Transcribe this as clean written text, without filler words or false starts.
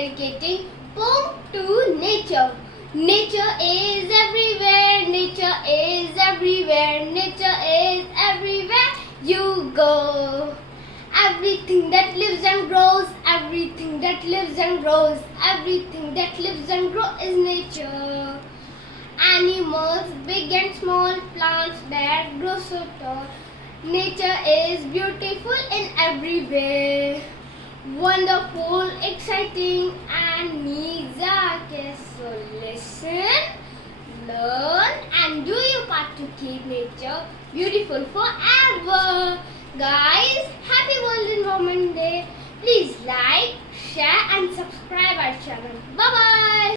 dedicating poem to nature. Nature is everywhere, nature is everywhere, nature is everywhere you go. Everything that lives and grows, everything that lives and grows, everything that lives and grows is nature. Animals, big and small, plants that grow so tall. Nature is beautiful in every way. Wonderful, exciting, and needs a care. So listen, learn, and do your part to keep nature beautiful forever. Guys, happy World Environment Day. Please like, share, and subscribe our channel. Bye bye.